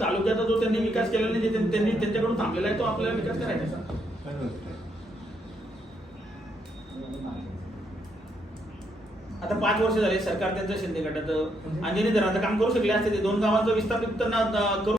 तालुक्याचा जो त्यांनी विकास केलेला नाही, त्यांनी त्यांच्याकडून थांबलेला आहे, तो आपल्याला विकास करायचा. आता 5 वर्ष झाले सरकार त्यांचं शिंदे गटाचं अंजनी धरणाचं काम करू शकले असते. ते 2 गावांचा विस्थापित करू